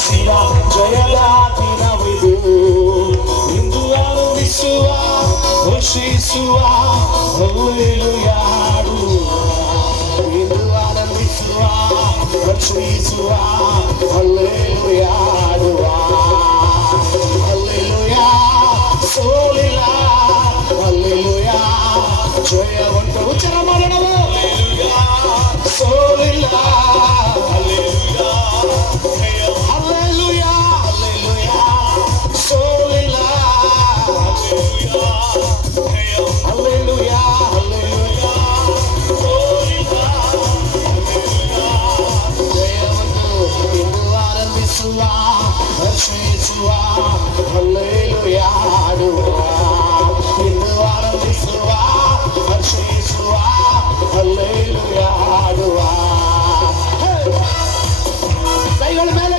ನೇಮಿಸಿದ ಜಯದ ದಿನವಿದು. ಇಂದು ಆನಂದಿಸುವ ಘೋಷಿಸುವ ಹಲ್ಲೆಲೂಯಾ ಹಾಡುವ. ಇಂದು ಆನಂದಿಸುವ ಘೋಷಿಸುವ ಹಲ್ಲೆಲೂಯಾ ಹಾಡುವ. Hallelujah ಸೋಲಿಲ್ಲ, hallelujah ಜಯವಂತ. ಉಚ್ಚಾರ ಮಾಡೋಣ. ಸೋಲಿಲ್ಲ, hallelujah hallelujah hallelujah ಸೋಲಿಲ್ಲ, hallelujah hallelujah ಸೋಲಿಲ್ಲ, ಜಯವಂತು. ಇಂದು ಆನಂದಿಸುವ ಹರ್ಷಿಸುವ ಹಲ್ಲೆಲೂಯಾ ಹಾಡುವ. ಇಂದು ಆನಂದಿಸುವ ಹರ್ಷಿಸುವ ಹಲ್ಲೆಲೂಯಾ ಹಾಡುವ. ಕೈಗಳ ಮೇಲೆ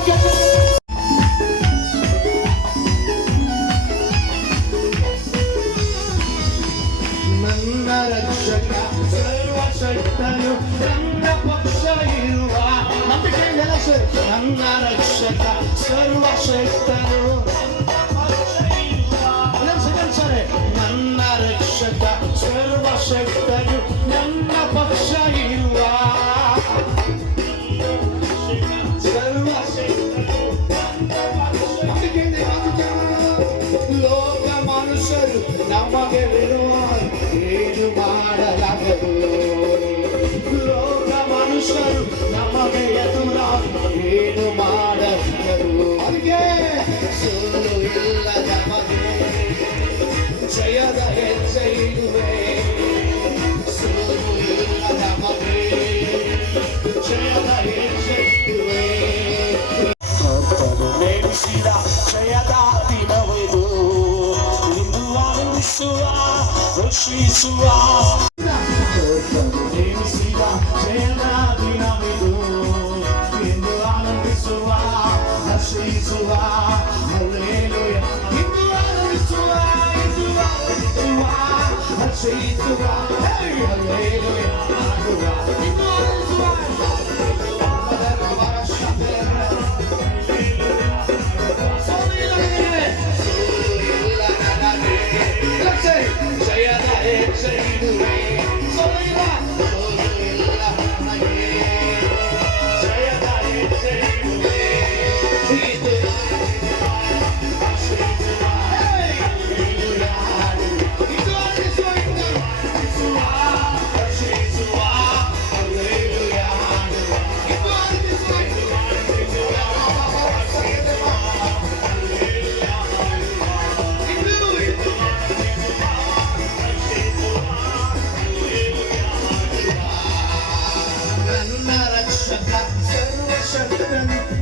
ನನ್ನ ರಕ್ಷಕ ಸರ್ವಶಕ್ತನು ನನ್ನ ಪಕ್ಷ ಇರುವ. ನನ್ನ ರಕ್ಷಕ ಸರ್ವಶಕ್ತನು ನನ್ನ ರಕ್ಷಕ ಸರ್ವಶಕ್ತನು ನನ್ನ ಪಕ್ಷ ಇರುವ. ಲೋಕ ಮನುಷ್ಯರು ನಮಗೆ ವಿರೋಧ ಏನು ಮಾಡಲಾಗದು. ಲೋಕ ಮನುಷ್ಯರು ನಮಗೆ ಎದುರ ಏನು ಮಾಡಲಾಗದು. ಅದಕ್ಕೆ ಸೋಲು ಇಲ್ಲ ನಮಗೆ, ಜಯದ ಹೆಜ್ಜೆ ಇಡುವೆ. ಸೋಲು ಇಲ್ಲ ನಮಗೆ, ಜಯದ ಹೆಜ್ಜೆ ಇಡುವೆ. ನೇಮಿಸಿದ ಜಯದ ದಿನವಿದು. ಇಂದು ಆನಂದಿಸುವ ಘೋಷಿಸುವ ನೇಮಿಸಿದ ಜಯದ ದಿನವಿದು. ಇಂದು ಆನಂದಿಸುವ ಹರ್ಷಿಸುವ ಹಲ್ಲೆಲೂಯಾ. ಇಂದು ಆನಂದಿಸುವ ಹರ್ಷಿಸುವ ಹಲ್ಲೆಲೂಯಾ ಹಾಡುವ. ಇಂದು ಆನಂದಿಸುವ ಜಯದ ಹೆಜ್ಜೆ ಇಡುವೆ. ಸೋಲಿಲ್ಲ, ಸೋಲಿಲ್ಲ ನನಗೆ, ಜಯದ ಹೆಜ್ಜೆ ಇಡುವೆ. ಇದು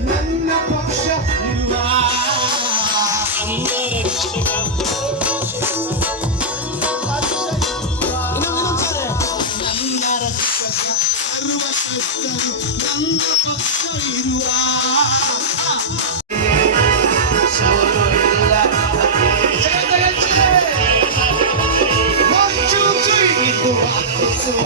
ನನ್ನ ಪಕ್ಷ ಇರುವ. ನನ್ನ ರಕ್ಷಕ ಸರ್ವಶಕ್ತನು ನನ್ನ ಪಕ್ಷ ಇರುವ. ಸೋಲು ಇಲ್ಲ ಜಯದ ಹೆಜ್ಜೆ ಮಂಚು ಇದು ಆಲಿಸುವ.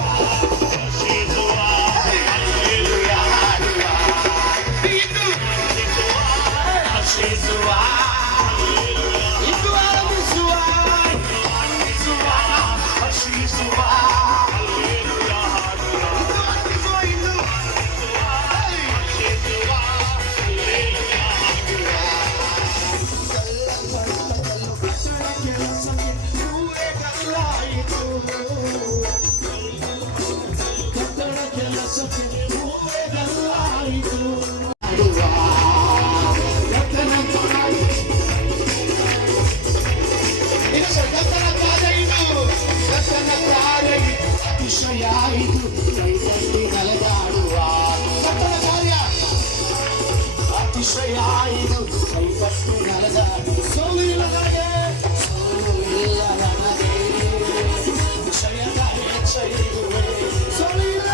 ಅತಿಶಯಾಯಿದು ಕೈಪಟ್ಟು ನಲಗಾಡು. ಸೋಲು ಇಲ್ಲ ನನಗೆ, ಸೋಲು ಇಲ್ಲ ನನಗೆ, ಜಯದ ಹೆಜ್ಜೆ ಇಡುವೆ. ಸೋಲು ಇಲ್ಲ,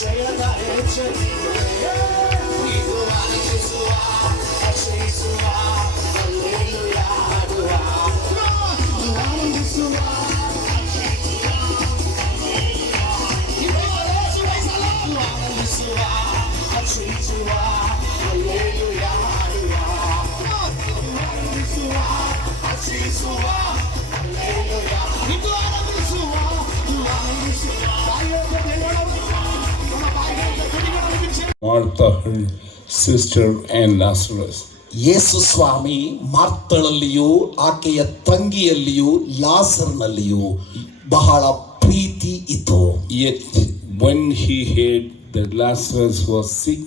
ಜಯದ ಹೆಜ್ಜೆ ಇಡುವೆ. ಇದು ಆನಂದಿಸುವ ಹರ್ಷಿಸುವ ಹಲ್ಲೆಲೂಯಾ ಹಾಡುವ. ಆನಂದಿಸುವ Martha, her sister, and Lazarus. ಯೇಸು ಸ್ವಾಮಿ ಮಾರ್ತಳಲ್ಲಿಯೂ ಆಕೆಯ ತಂಗಿಯಲ್ಲಿಯೂ ಲಾಸರ್ನಲ್ಲಿಯೂ ಬಹಳ ಪ್ರೀತಿ ಇತ್ತು. Yet, when he heard that Lazarus was sick,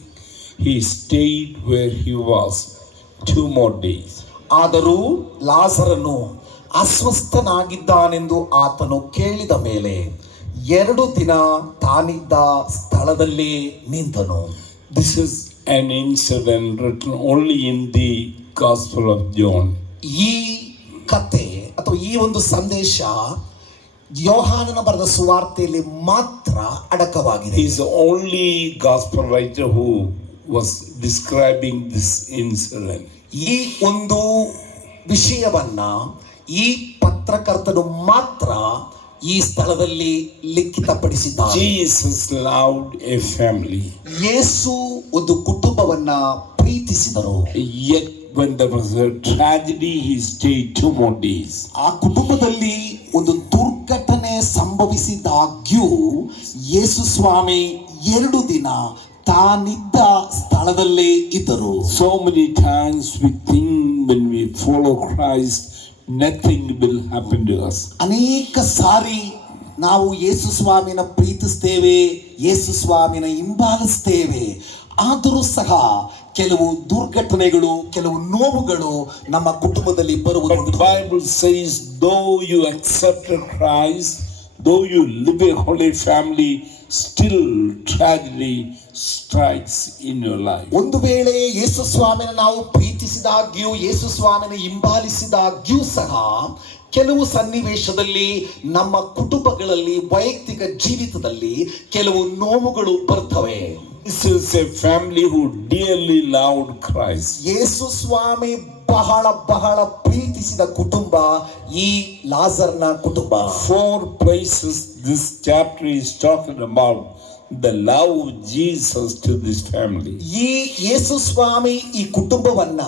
he stayed where he was 2 more days. ಆದರೂ ಲಾಸರನು ಅಸ್ವಸ್ಥನಾಗಿದ್ದಾನೆಂದು ಆತನು ಕೇಳಿದ ಮೇಲೆ 2 ದಿನ ತಾನಿದ್ದ ಸ್ಥಳದಲ್ಲೇ ನಿಂತನು. This is an incident written only in the Gospel of John. ಈ ಕತೆ ಅಥವಾ ಈ ಒಂದು ಸಂದೇಶ ಯೋಹಾನನ ಬರೆದ ಸುವಾರ್ತೆಯಲ್ಲಿ ಮಾತ್ರ ಅಡಕವಾಗಿದೆ. He is the only gospel writer who was describing this incident. ಈ ಒಂದು ವಿಷಯವನ್ನ ಈ ಪತ್ರಕರ್ತನು ಮಾತ್ರ ಈ ಸ್ಥಳದಲ್ಲಿ ಲಿಖಿತಪಡಿಸಿದ್ದಾನೆ. Jesus loved a family. ಯೇಸು ಒಂದು ಕುಟುಂಬವನ್ನ ಪ್ರೀತಿಸಿದರು. Yet when there was a tragedy, he stayed 2 more days. ಆ ಕುಟುಂಬದಲ್ಲಿ ಒಂದು ದುರ್ಘಟನೆ ಸಂಭವಿಸಿದಾಗ್ಯೂ ಯೇಸು ಸ್ವಾಮಿ 2 ದಿನ ತಾನಿದ್ದ ಸ್ಥಳದಲ್ಲೇ ಇದ್ದರು. So many times we think when we follow Christ, nothing will happen to us. ಅನೇಕ ಸಾರಿ ನಾವು ಯೇಸು ಸ್ವಾಮಿನ ಪ್ರೀತಿಸ್ತೇವೆ, ಯೇಸು ಸ್ವಾಮಿನ ಹಿಂಬಾಲಿಸ್ತೇವೆ, ಆದರೂ ಸಹ ಕೆಲವು ದುರ್ಘಟನೆಗಳು, ಕೆಲವು ನೋವುಗಳು ನಮ್ಮ ಕುಟುಂಬದಲ್ಲಿ ಬರುವುದು. But the Bible says, though you accepted Christ, though you live a holy family, still tragedy strikes in your life. ಒಂದು ವೇಳೆ ಯೇಸು ಸ್ವಾಮಿನ ನಾವು ಪ್ರೀತಿಸಿದಾಗ್ಯೂ, ಯೇಸು ಸ್ವಾಮಿನ ಹಿಂಬಾಲಿಸಿದಾಗ್ಯೂ ಸಹ ಕೆಲವು ಸನ್ನಿವೇಶದಲ್ಲಿ ನಮ್ಮ ಕುಟುಂಬಗಳಲ್ಲಿ, ವೈಯಕ್ತಿಕ ಜೀವಿತದಲ್ಲಿ ಕೆಲವು ನೋವುಗಳು ಬರ್ತವೆ. This is a family who dearly loved Christ. ಯೇಸು ಸ್ವಾಮಿ ಬಹಳ ಬಹಳ ಪ್ರೀತಿಸಿದ ಕುಟುಂಬ ಈ ಲಾಜರ್ನ ಕುಟುಂಬ. 4 places this chapter is talking about the love of Jesus to this family. ಈ ಯೇಸು ಸ್ವಾಮಿ ಈ ಕುಟುಂಬವನ್ನ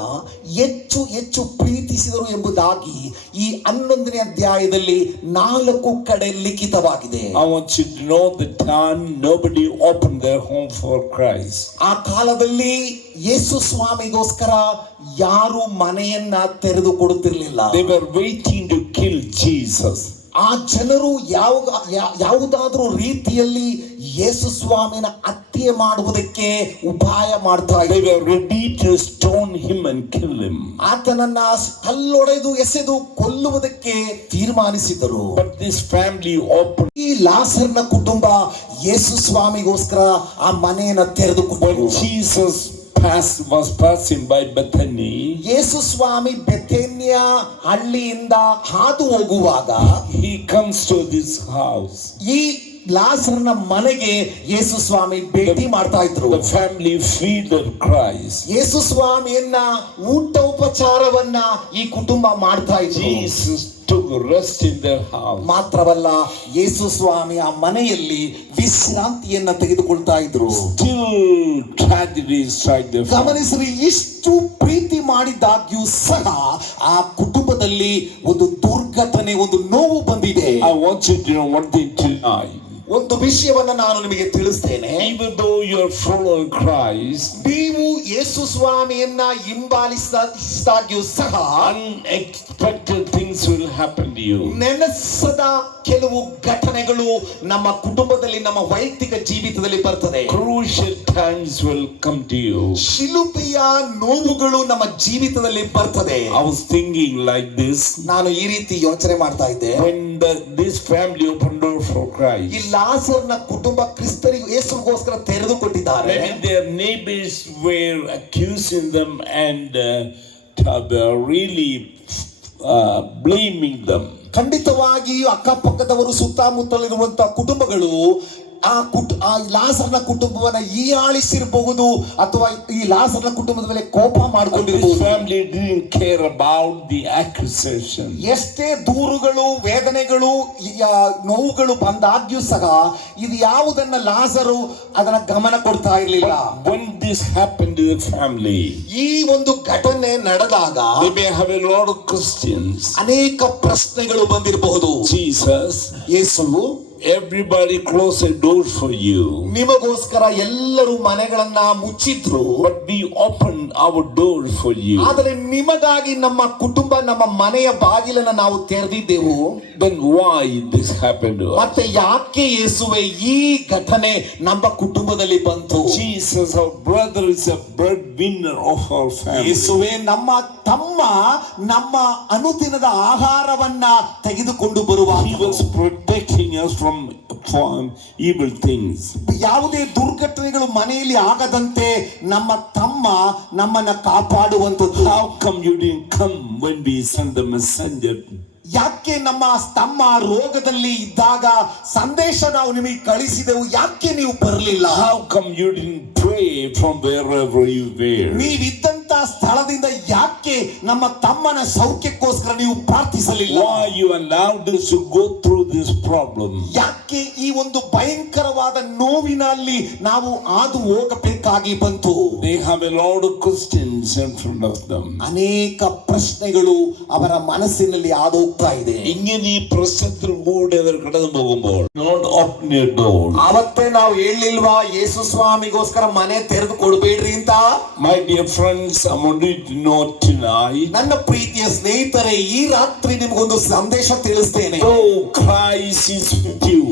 ಹೆಚ್ಚು ಹೆಚ್ಚು ಪ್ರೀತಿಸಿದರು ಎಂಬುದಾಗಿ ಈ 11ನೇ ಅಧ್ಯಾಯದಲ್ಲಿ 4 ಕಡೆ ಲಿಖಿತವಾಗಿದೆ. I want you to know the time nobody opened their home for Christ. ಆ ಕಾಲದಲ್ಲಿ ಯೇಸು ಸ್ವಾಮಿಗೋಸ್ಕರ ಯಾರು ಮನೆಯನ್ನ ತೆರೆದು ಕೊಡುತ್ತಿರಲಿಲ್ಲ. They were waiting to kill Jesus. ಆ ಜನರು ಯಾವುದಾದ್ರೂ ರೀತಿಯಲ್ಲಿ ಯೇಸು ಸ್ವಾಮಿನ ಹತ್ಯೆ ಮಾಡುವುದಕ್ಕೆ ಉಪಾಯ ಮಾಡ್ತಾ They ಇದ್ದಾರೆ. were ready to stone him and kill him. ಆತನನ್ನ ಕಲ್ಲೊಡೆದು ಎಸೆದು ಕೊಲ್ಲುವುದಕ್ಕೆ ತೀರ್ಮಾನಿಸಿದರು. But this family opened. ಈ ಲಾಸರ್ನ ಕುಟುಂಬ ಯೇಸು ಸ್ವಾಮಿಗೋಸ್ಕರ ಆ ಮನೆಯನ್ನ ತೆರೆದುಕೊಂಡರು. When Jesus was passing by Bethany, ಯೇಸು ಸ್ವಾಮಿ ಬೆಥೆನ್ಯ ಹಳ್ಳಿಯಿಂದ ಹಾದು ಹೋಗುವಾಗ he comes to this house. ಈ ಲಾಸರ್ನ ಮನೆಗೆ ಯೇಸು ಸ್ವಾಮಿ ಭೇಟಿ ಮಾಡ್ತಾ ಇದ್ರು. The family feeded Christ. ಯೇಸು ಸ್ವಾಮಿಯನ್ನ ಊಟೋಪಚಾರವನ್ನ ಈ ಕುಟುಂಬ ಮಾಡ್ತಾ ಇದ್ರು. Jesus took rest in their house. ಮಾತ್ರವಲ್ಲ, ಯೇಸು ಸ್ವಾಮಿ ಆ ಮನೆಯಲ್ಲಿ ವಿಶ್ರಾಂತಿಯನ್ನ ತೆಗೆದುಕೊಳ್ತಾ ಇದ್ರು. Still tragedy struck their family. ಗಮನಿಸ್ರಿ, ಇಷ್ಟು ಪ್ರೀತಿ ಮಾಡಿದಾಗ್ಯೂ ಸಹ ಆ ಕುಟುಂಬದಲ್ಲಿ ಒಂದು ದುರ್ಘಟನೆ, ಒಂದು ನೋವು ಬಂದಿದೆ. I want you to know one thing tonight. ಒಂದು ವಿಷಯವನ್ನ ನಾನು ನಿಮಗೆ ತಿಳಿಸ್ತೇನೆ. Even though you are following Christ, ನೀವು ಯೇಸು ಸ್ವಾಮಿಯನ್ನ ಹಿಂಬಾಲಿಸಿದಾಗ್ಯೂ ಸಹ unexpected things will happen to you. ನೆನೆಸದ ಕೆಲವು ಘಟನೆಗಳು ನಮ್ಮ ಕುಟುಂಬದಲ್ಲಿ, ನಮ್ಮ ವೈಯಕ್ತಿಕ ಜೀವಿತದಲ್ಲಿ ಬರ್ತದೆ. Crucial times will come to you. ಶಿಲುಬೆಯ ನೋವುಗಳು ನಮ್ಮ ಜೀವಿತದಲ್ಲಿ ಬರ್ತದೆ. I was thinking like this. ನಾನು ಈ ರೀತಿ ಯೋಚನೆ ಮಾಡ್ತಾ ಇದ್ದೆ. When this family opened door for Christ, ಈ ಲಾಸರ್ನ ಕುಟುಂಬ ಕ್ರಿಸ್ತನಿಗೆ ಯೇಸುಗೋಸ್ಕರ ತೆರೆದುಕೊಟ್ಟಿದ್ದಾರೆ. maybe their neighbors were accusing them and really blaming them. ಖಂಡಿತವಾಗಿಯೂ ಅಕ್ಕಪಕ್ಕದವರು, ಸುತ್ತಮುತ್ತಲಿರುವಂತಹ ಕುಟುಂಬಗಳು ಆ ಲಾಸರ್ನ ಕುಟುಂಬವನ್ನ ಹೀಯಾಳಿಸಿರಬಹುದು ಅಥವಾ ಈ ಲಾಸರ್ನ ಕುಟುಂಬದ ಮೇಲೆ ಕೋಪ ಮಾಡಿಕೊಂಡಿರಬಹುದು. Family didn't care about the accusation. ಎಷ್ಟೇ ದೂರುಗಳು, ವೇದನೆಗಳು, ನೋವುಗಳು ಬಂದಾಗ್ಯೂ ಸಹ ಇದು ಯಾವುದನ್ನ ಲಾಸರು ಅದನ್ನ ಗಮನ ಕೊಡ್ತಾ ಇರಲಿಲ್ಲ. When this happened to the family, ಈ ಒಂದು ಘಟನೆ ನಡೆದಾಗ they may have a lot of questions. ಅನೇಕ ಪ್ರಶ್ನೆಗಳು ಬಂದಿರಬಹುದು. Jesus, Yesu Everybody closed a door for you. ನಿಮಗೋಸ್ಕರ ಎಲ್ಲರೂ ಮನೆಗಳನ್ನ ಮುಚ್ಚಿದ್ರು, But we opened our door for you. ಆದರೆ ನಿಮಗಾಗಿ ನಮ್ಮ ಕುಟುಂಬ, ನಮ್ಮ ಮನೆಯ ಬಾಗಿಲನ್ನ ನಾವು ತೆರೆದಿದ್ದೆವು. Then why this happened to us? ಮತ್ತೆ ಯಾಕೆ ಯೇಸುವೆ ಈ ಘಟನೆ ನಮ್ಮ ಕುಟುಂಬದಲ್ಲಿ ಬಂತು? Jesus, our brother, is a breadwinner of our family. ಯೇಸುವೆ ನಮ್ಮ ತಮ್ಮ ನಮ್ಮ ಅನುದಿನದ ಆಹಾರವನ್ನ ತೆಗೆದುಕೊಂಡು ಬರುವ, He was protecting us from evil things. ಯಾವುದೇ ದುರ್ಘಟನೆಗಳು ಮನೆಯಲ್ಲಿ ಆಗದಂತೆ ನಮ್ಮ ತಮ್ಮ ನಮ್ಮನ್ನ ಕಾಪಾಡುವಂಥದ್ದು. How come you didn't come when we sent the messenger? ಯಾಕೆ ನಮ್ಮ ತಮ್ಮ ರೋಗದಲ್ಲಿ ಇದ್ದಾಗ ಸಂದೇಶ ನಾವು ನಿಮಗೆ ಕಳಿಸಿದೆವು, ಯಾಕೆ ನೀವು ಬರಲಿಲ್ಲ? How come you didn't pray from wherever you were? ನೀವಿದ್ದಂತ ಸ್ಥಳದಿಂದ ಯಾಕೆ ನಮ್ಮ ತಮ್ಮನ ಸೌಖ್ಯಕ್ಕೋಸ್ಕರ ನೀವು ಪ್ರಾರ್ಥಿಸಲಿಲ್ಲ? Why you allowed us to go through this problem? ಯಾಕೆ ಈ ಒಂದು ಭಯಂಕರವಾದ ನೋವಿನಲ್ಲಿ ನಾವು ಹಾದು ಹೋಗಬೇಕಾಗಿ ಬಂತು? They have a lot of questions in front of them. ಅನೇಕ ಪ್ರಶ್ನೆಗಳು ಅವರ ಮನಸ್ಸಿನಲ್ಲಿ ಹಾದು ಹೋಗ್ತಾ ಇದೆ. ഇങ്ങനെ ഈ പ്രശ്നത്തിൽ കൂടെ അവർ കടന്നു പോകുമ്പോൾ not open your door. ಅವತ್ತೇ ನಾವು ಹೇಳಿಲ್ವಾ ಯೇಸು ಸ್ವಾಮಿಗೋಸ್ಕರ ಮನೆ ತೆರೆದು ಕೊಡಬೇಡ್ರಿ ಅಂತ? My dear friends, I want you to know tonight, ನನ್ನ ಪ್ರೀತಿಯ ಸ್ನೇಹಿತರೆ, ಈ ರಾತ್ರಿ ನಿಮಗೊಂದು ಸಂದೇಶ ತಿಳಿಸ್ತೇನೆ. though Christ is with you,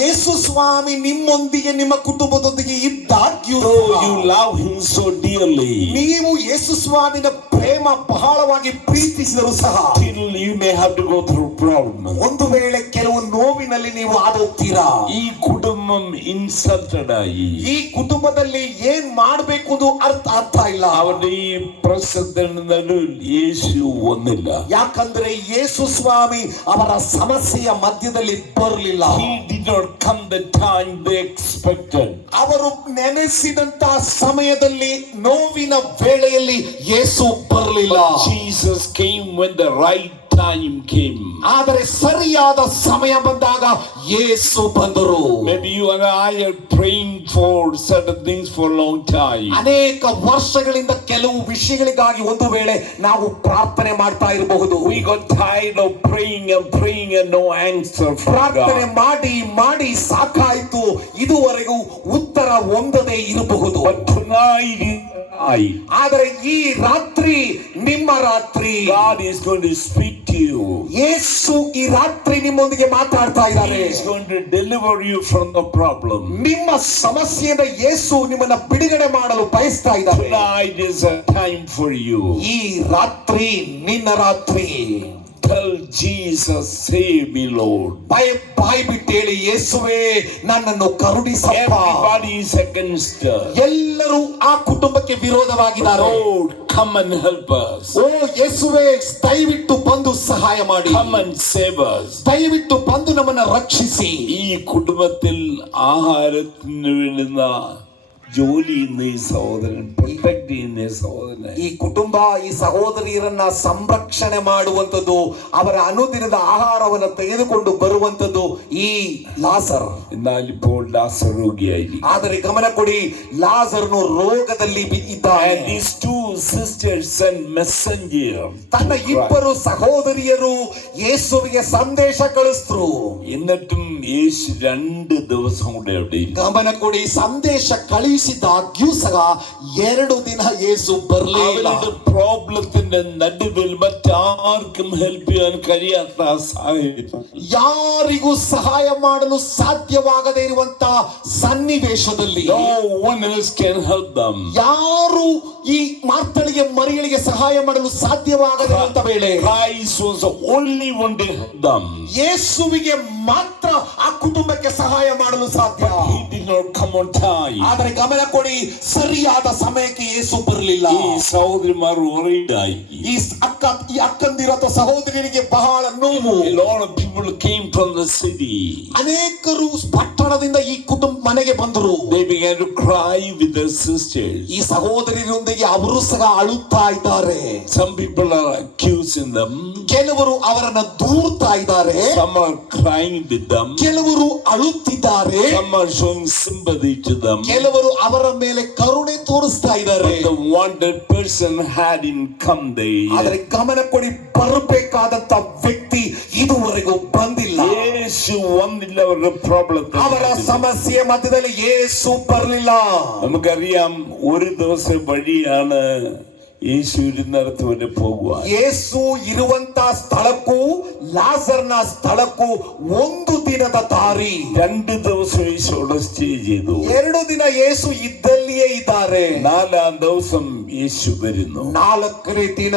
ಯೇಸು ಸ್ವಾಮಿ ನಿಮ್ಮೊಂದಿಗೆ, ನಿಮ್ಮ ಕುಟುಂಬದೊಂದಿಗೆ ಇದ್ದಾಗ್ಯೂ though you love him so dearly, ನೀವು ಯೇಸು ಸ್ವಾಮಿನ ಪ್ರೇಮ ಬಹಳವಾಗಿ ಪ್ರೀತಿಸಿದರೂ ಸಹ still you may have to go through problems. ಒಂದು ವೇಳೆ ಕೆಲವು ನೋವಿನಲ್ಲಿ ನೀವು ಹಾದೋಗ್ತೀರಾ. ಈ ಕುಟುಂಬಂ ಇನ್ಸಲ್ಟೆಡ್ ಆಗಿ, ಈ ಕುಟುಂಬದಲ್ಲಿ ಏನ್ ಮಾಡ್ಬೇಕು ಅದು ಅರ್ಥ ಇಲ್ಲ. ಅವರ ಈ ಪ್ರಸನ್ನದಲ್ಲೂ ಯೇಸು ಒಂದಿಲ್ಲ. ಯಾಕಂದ್ರೆ ಯೇಸು ಸ್ವಾಮಿ ಅವರ ಸಮಸ್ಯೆಯ ಮಧ್ಯದಲ್ಲಿ ಬರಲಿಲ್ಲ. He did not come the time they expected. ಅವರು ನೆನೆಸಿದಂತ ಸಮಯದಲ್ಲಿ, ನೋವಿನ ವೇಳೆಯಲ್ಲಿ ಯೇಸು ಬರಲಿಲ್ಲ. Jesus came when the right time came. ಆದರೆ ಸರಿಯಾದ ಸಮಯ ಬಂದಾಗ ಯೇಸು ಬಂದರು. Maybe you and I are praying for certain things for a long time. ಅನೇಕ ವರ್ಷಗಳಿಂದ ಕೆಲವು ವಿಷಯಗಳಿಗಾಗಿ ಒಂದು ವೇಳೆ ನಾವು ಪ್ರಾರ್ಥನೆ ಮಾಡ್ತಾ ಇರಬಹುದು. We got tired of praying and no answer from ಪ್ರಾರ್ಥನೆ God. ಮಾಡಿ ಮಾಡಿ ಸಾಕಾಯಿತು, ಇದುವರೆಗೂ ಉತ್ತರ ಹೊಂದದೇ ಇರಬಹುದು. But tonight is night. ಆದರೆ ಈ ರಾತ್ರಿ ನಿಮ್ಮ ರಾತ್ರಿ. God is going to speak to you. ಯೇಸು ಈ ರಾತ್ರಿ ನಿಮ್ಮೊಂದಿಗೆ ಮಾತಾಡ್ತಾ ಇದ್ದಾರೆ. He is going to deliver you from the problem. ನಿಮ್ಮ ಸಮಸ್ಯೆಯಿಂದ ಯೇಸು ನಿಮ್ಮನ್ನ ಬಿಡುಗಡೆ ಮಾಡಲು ಬಯಸ್ತಾ ಇದ್ದಾರೆ. Tonight is a time for you. ಈ ರಾತ್ರಿ ನಿನ್ನ ರಾತ್ರಿ. Tell Jesus, save me, Lord. ಬಾಯಿ ಬಿಟ್ಟು ಹೇಳಿ, ಯೇಸುವೇ ನನ್ನನ್ನು ಕರುಣಿಸಪ್ಪ. Everybody is against us. ಎಲ್ಲರೂ ಆ ಕುಟುಂಬಕ್ಕೆ ವಿರೋಧವಾಗಿದ್ದಾರೆ. Lord, come and help us. ಓ ಯೇಸುವೇ, ದಯವಿಟ್ಟು ಬಂದು ಸಹಾಯ ಮಾಡಿ. Come and save us. ದಯವಿಟ್ಟು ಬಂದು ನಮ್ಮನ್ನ ರಕ್ಷಿಸಿ. ഈ കുടുംബത്തിൽ ആഹാരത്തിന് വേണ്ടുന്ന ജോലി ചെയ്യുന്ന ഈ സഹോദരൻ, പ്രൊട്ടക്ട് ചെയ്യുന്ന ഈ സഹോദരൻ, ಈ ಕುಟುಂಬ, ಈ ಸಹೋದರಿಯರನ್ನ ಸಂರಕ್ಷಣೆ ಮಾಡುವಂಥದ್ದು, ಅವರ ಅನುದಿನದ ಆಹಾರವನ್ನು ತೆಗೆದುಕೊಂಡು ಬರುವಂಥದ್ದು ಈ ಲಾಸರ್. എന്നാൽ ഇപ്പോൾ ലാസർ രോഗിയായിരിക്കും. ಆದರೆ ಗಮನ ಕೊಡಿ, ಲಾಸರ್ನು ರೋಗದಲ್ಲಿ ಇದ್ದಾನೆ. And these two sisters sent messenger. ತನ್ನ ಇಬ್ಬರು ಸಹೋದರಿಯರು ಯೇಸುವಿಗೆ ಸಂದೇಶ ಕಳಿಸಿದ್ರು. എന്നിട്ടും യേശു 2 ദിവസം കൂടെ അവിടെ ഇല്ല. ಗಮನ ಕೊಡಿ, ಸಂದೇಶ ಕಳುಹಿಸಿದಾಗ್ಯೂ ಸಹ 2 ದಿನ ಯೇಸು ಬರಲಿಲ್ಲ. അവരുടെ പ്രോബ്ലത്തിന്റെ നടുവിൽ മറ്റാർക്കും ಹೆಲ್ಪ್ ചെയ്യാൻ കഴിയാത്ത സാഹചര്യം, ಯಾರಿಗೂ ಸಹಾಯ ಮಾಡಲು ಸಾಧ್ಯವಾಗದೇ ಇರುವಂತ ಸನ್ನಿವೇಶದಲ್ಲಿ no one else can help them. ಯಾರು ಈ ಮಾರ್ತಳಿಗೆ ಮರಿಯಳಿಗೆ ಸಹಾಯ ಮಾಡಲು ಸಾಧ್ಯವಾಗದಿರುವಂತ ವೇಳೆ Christ was the only one to help them. ಯೇಸುವಿಗೆ ಮಾತ್ರ ಆ ಕುಟುಂಬಕ್ಕೆ ಸಹಾಯ ಮಾಡಲು ಸಾಧ್ಯ. He did not come on time. ಆದರೆ ಗಮನ ಕೊಡಿ, ಸರಿಯಾದ ಸಮಯಕ್ಕೆ ಯೇಸು ಬರಲಿಲ್ಲ. ಈ ಸಹೋದರಿಮಾರು ಹೊರಗಿದ್ದಾಯಿ. ಈ ಅಕ್ಕಂದಿರ ಸಹೋದರಿಯರಿಗೆ ಬಹಳ ನೋವು. A lot of people came from the city. ಅನೇಕರು ಪಟ್ಟಣದಿಂದ ಈ ಕುಟುಂಬ ಮನೆಗೆ ಬಂದರು. They began to cry with their sisters. ಈ ಸಹೋದರಿಯರೊಂದಿಗೆ ಅವರು ಸಹ ಅಳುತ್ತಾ ಇದ್ದಾರೆ. Some people are accusing them. ಕೆಲವರು ಅವರನ್ನ ದೂರ್ತಾ ಇದ್ದಾರೆ. Some are crying with them. ಕೆಲವರು ಅಳುತ್ತಿದ್ದಾರೆ. Some are showing sympathy to them. ಕೆಲವರು ಅವರ ಮೇಲೆ ಕರುಣೆ ತೋರಿಸ್ತಾ ಇದ್ದಾರೆ. But the wanted person hadn't come there. ಆದರೆ ಗಮನ ಕೊಡಿ, ಬರಬೇಕಾದಂತ ವ್ಯಕ್ತಿ ಇದುವರೆಗೂ ಬಂದಿಲ್ಲ. യേശു വന്നില്ല അവരുടെ പ്രോബ്ലത്തിൽ. ಅವರ ಸಮಸ್ಯೆಯ ಮಧ್ಯದಲ್ಲಿ ಯೇಸು ಬರಲಿಲ್ಲ. നമുക്കറിയാം ഒരു ദിവസം വഴിയാണ് യേശു ഇരുന്നിടത്ത് വരെ പോകുക. ಯೇಸು ಇರುವಂತ ಸ್ಥಳಕ್ಕೂ ಲಾಜರ್ನ ಸ್ಥಳಕ್ಕೂ ಒಂದು ದಿನದ ದಾರಿ. 2 ദിവസം യേശു അവിടെ സ്റ്റേ ചെയ്തു. 2 ದಿನ ಯೇಸು ಇದ್ದಲ್ಲಿಯೇ ಇದ್ದಾರೆ. 4ാം ദിവസം യേശു വരുന്നു. 4ನೇ ದಿನ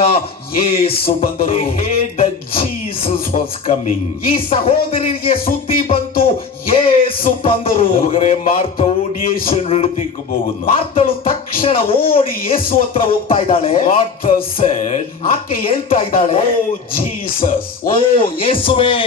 ಯೇಸು ಬಂದರು. They heard that Jesus was coming. ಈ ಸಹೋದರರಿಗೆ ಸುದ್ದಿ ಬಂತು, ಯೇಸು ಬಂದರು. നമുക്കറിയാം മാർത്ത ഓടി യേശുവിന്റെ അടുത്തേക്ക് പോകുന്നു. ಮಾರ್ತಳು ತಕ್ಷಣ ಓಡಿ ಯೇಸು ಹತ್ರ ಹೋಗ್ತಾ ಇದ್ದಾಳೆ. Martha said, ಆಕೆ ಹೇಳ್ತಾ ಇದ್ದಾಳೆ, "Oh Jesus, ಓ ಯೇಸುವೇ,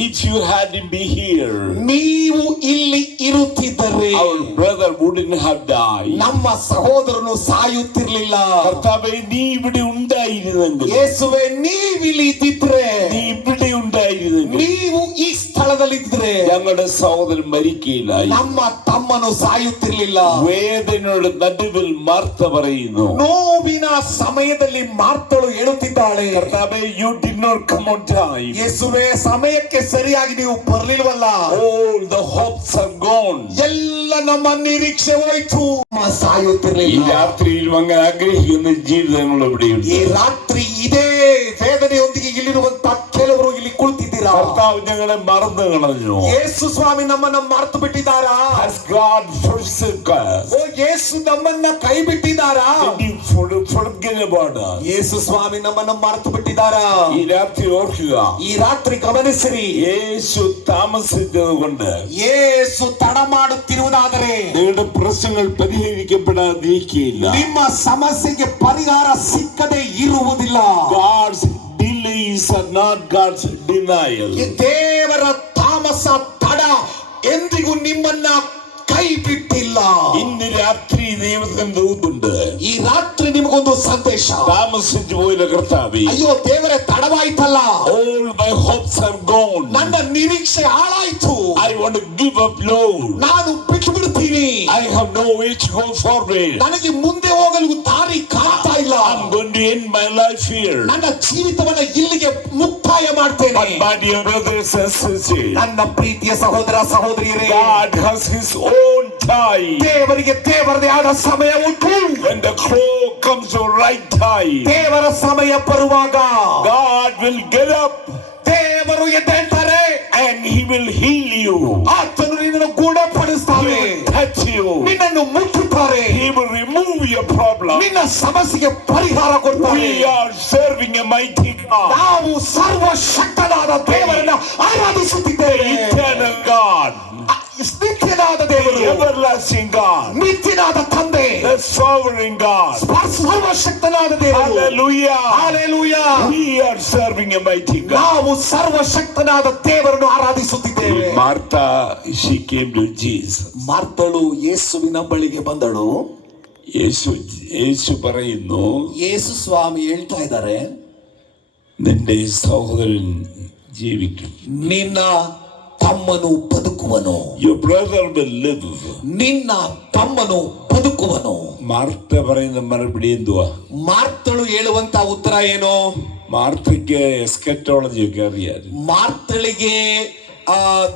if you had him be here, ನೀವು ಇಲ್ಲಿ ಇರುತ್ತಿದ್ದರೆ our brother wouldn't have died." ನಮ್ಮ ಸಹೋದರನು ಸಾಯುತ್ತಿರಲಿಲ್ಲ. കർത്താവേ, നീ ഇവിടെ ഉണ്ടായിരുന്നെങ്കിൽ, ಯೇಸುವೆ, ನೀವಿಲ್ಲಿ ಇದ್ದಿದ್ರೆ, നീ ഇവിടെ ഉണ്ടായിരുന്നെങ്കിൽ ನೀವು ಈ ಸ್ಥಳದಲ್ಲಿ ಇದ್ರೆ ഞങ്ങളുടെ സഹോദരൻ മരിക്കില്ലായി. ನಮ್ಮ ತಮ್ಮನು ಸಾಯುತ್ತಿರಲಿಲ್ಲ. വേദനയുടെ നടുവിൽ മാർത്ത പറയുന്നു, ನೋವಿನ ಸಮಯದಲ್ಲಿ ಮಾರ್ತಳು ಹೇಳುತ್ತಿದ್ದಾಳೆ, കർത്താവേ, you did not come on time. ಯೇಸುವೆ, ಸಮಯಕ್ಕೆ ಸರಿಯಾಗಿ ನೀವು ಬರಲಿಲ್ವಲ್ಲ. All the hopes are gone. ಎಲ್ಲ ನಮ್ಮ ನಿರೀಕ್ಷೆ ಹೋಯ್ತು. ഈ ಸಾಯುತ್ತಿರಲಿಲ್ಲ. രാത്രിയിലും അങ്ങനെ ആഗ്രഹിക്കുന്ന ജീവിതങ്ങൾ ഇവിടെയുണ്ട്. ಈ ರಾತ್ರಿ ಇದೇ ವೇದನೆಯೊಂದಿಗೆ ಇಲ್ಲಿರುವಂತ ಕೆಲವರು ಇಲ್ಲಿ ಕುಳಿತಿದ್ದೀರಾ. കർത്താവ് ഞങ്ങളെ മറന്നു കളഞ്ഞു. ಯೇಸು ಸ್ವಾಮಿ ನಮ್ಮನ್ನ ಮರೆತು ಬಿಟ್ಟಿದ್ದಾರಾ? Has God forsaken us? ಓ ಯೇಸು ನಮ್ಮನ್ನ ಕೈ ಬಿಟ್ಟಿದ್ದಾರಾ? Did he forget about us? ಯೇಸು ಸ್ವಾಮಿ ನಮ್ಮನ್ನ ಮರೆತು ಬಿಟ್ಟಿದ್ದಾರಾ? ഈ രാത്രി ഓർക്കുക, ಈ ರಾತ್ರಿ ಗಮನಿಸಿರಿ, യേശു താമസിച്ചത് കൊണ്ട് ಯೇಸು ತಡ ಮಾಡುತ್ತಿರುವುದಾದರೆ നിങ്ങളുടെ പ്രശ്നങ്ങൾ പരിഹരിക്കപ്പെടാതിരിക്കുകയില്ല. ನಿಮ್ಮ ಸಮಸ್ಯೆಗೆ ಪರಿಹಾರ ಸಿಕ್ಕದೆ ಇರುವುದಿಲ್ಲ. God's delays are not God's denial. ಈ ದೇವರ ತಾಮಸ ತಡ ಎಂದಿಗೂ ನಿಮ್ಮನ್ನ ಕೈ ಬಿಟ್ಟಿಲ್ಲ. ഇന്ന് രാത്രി ദൈവത്തിന് ദൂതുണ്ട്. ಈ ರಾತ್ರಿ ನಿಮಗೊಂದು ಸಂದೇಶ. താമസിച്ചു പോയില്ല കർത്താവേ, ಅಯ್ಯೋ ದೇವರೇ, ತಡವಾಯ್ತಲ್ಲ, all my hopes are gone. ನನ್ನ ನಿರೀಕ್ಷೆ ಹಾಳಾಯ್ತು, I want to give up, Lord. ನಾನು ಬಿಟ್ಟು ಬಿಡ್ತೀನಿ, I have no way to go forward. ನನಗೆ ಮುಂದೆ ಹೋಗಲು ದಾರಿ ಕಾಣ್ತಾ ಇಲ್ಲ, I'm going to end my life here. ನನ್ನ ಜೀವಿತವನ್ನ ಇಲ್ಲಿಗೆ ಮುಕ್ತಾಯ ಮಾಡ್ತೇನೆ. But my dear brothers and sisters, ನನ್ನ ಪ್ರೀತಿಯ ಸಹೋದರ ಸಹೋದರಿಯರೇ, God has his own time. ದೇವರಿಗೆ ದೇವರದೇ ಆದ ಸಮಯ ಉಂಟು. When the clock comes to right time, ದೇವರ ಸಮಯ ಬರುವಾಗ God will get up ದೇವರು ಎದ್ದೇಳ್ತಾರೆ, and he will heal you. ಆತನು ನಿನ್ನನ್ನು ಗುಣಪಡಿಸ್ತಾನೆ, He will touch you. ನಿನ್ನನ್ನು ಮುಟ್ಟುತ್ತಾರೆ, He will remove your problem. ನಿನ್ನ ಸಮಸ್ಯೆಗೆ ಪರಿಹಾರ ಕೊಡ್ತಾರೆ. We are serving a mighty God, ನಾವು ಸರ್ವಶಕ್ತನಾದ ದೇವರನ್ನ ಆರಾಧಿಸುತ್ತಿದ್ದೇವೆ. eternal God, ನಿತ್ಯನಾದ ದೇವರು, the everlasting God, ನಿತ್ಯನಾದ ತಂದೆ, the sovereign God. ಸರ್ವಶಕ್ತನಾದ ದೇವರು. Hallelujah. Hallelujah. We are serving a mighty God. ನಾವು ಸರ್ವಶಕ್ತನಾದ ದೇವರನ್ನು ಆರಾಧಿಸುತ್ತಿದ್ದೇವೆ. Martha, she came to Jesus. ಮಾರ್ತಳು ಯೇಸುವಿನ ಬಳಿಗೆ ಬಂದಳು. യേശു പറയുന്നു, ಯೇಸು ಸ್ವಾಮಿ ಹೇಳ್ತಾ ಇದ್ದಾರೆ, നിന്റെ സഹോദരൻ ജീവിക്കും. ನಿನ್ನ ತಮ್ಮನು ಬದುಕುವನು. Your brother will live. ನಿನ್ನ ತಮ್ಮನು ಬದುಕುವನು. മാർത്ത പറയുന്ന മറുപടി എന്തുവാ? ಮಾರ್ತಳು ಹೇಳುವಂತ ಉತ್ತರ ಏನು? മാർത്തയ്ക്ക് എസ്കറ്റോളജി ഒക്കെ അറിയാം. ಮಾರ್ತಳಿಗೆ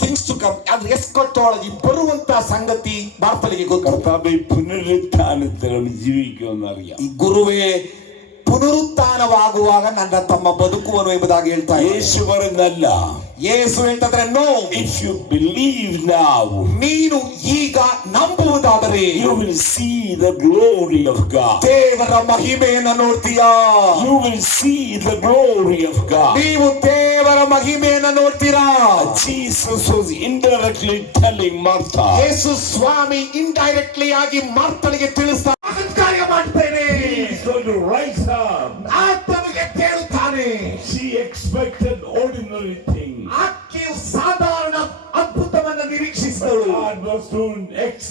ಥಿಂಗ್ಸ್ ಟು ಕಮ್, ಅದು ಎಸ್ಕಟೋಲಜಿ ಬರುವಂತ ಸಂಗತಿ ಮಾರ್ತಳಿಗೆ ಗೊತ್ತು. കർത്താവ് പുനരുത്ഥാനത്തിലും ജീവിക്കുമെന്ന് അറിയാം. ಈ ಗುರುವೇ, ಪುನರುತ್ಥಾನವಾಗುವಾಗ ನನ್ನ ತಮ್ಮ ಬದುಕುವನು ಎಂಬುದಾಗಿ ಹೇಳ್ತಾ ಇದ್ದಾರೆ. യേശു പറയുന്നല്ല, ಯೇಸು ಹೇಳ್ತಾರೆ, no, if you believe now, ನೀನು ಈಗ ನಂಬುವುದಾದರೆ you will see the glory of God. ದೇವರ ಮಹಿಮೆಯನ್ನು ನೋಡ್ತೀಯಾ? You will see the glory of God. ನೀವು ದೇವರ ಮಹಿಮೆಯನ್ನು ನೋಡ್ತೀರಾ? Jesus was indirectly telling Martha, Yesu Swami indirectly ಆಗಿ ಮಾರ್ತಳಿಗೆ ತಿಳಿಸ್ತಾ, ಕಾರ್ಯ ಮಾಡ್ತೇನೆ, He's going to rise up. ಆತನಿಗೆ ಕೇಳುತ್ತಾನೆ. She expected ordinary things. ಆಕೆಯು ಸಾಧಾರಣ ಅದ್ಭುತವನ್ನು ನಿರೀಕ್ಷಿಸಿದಳು. God was doing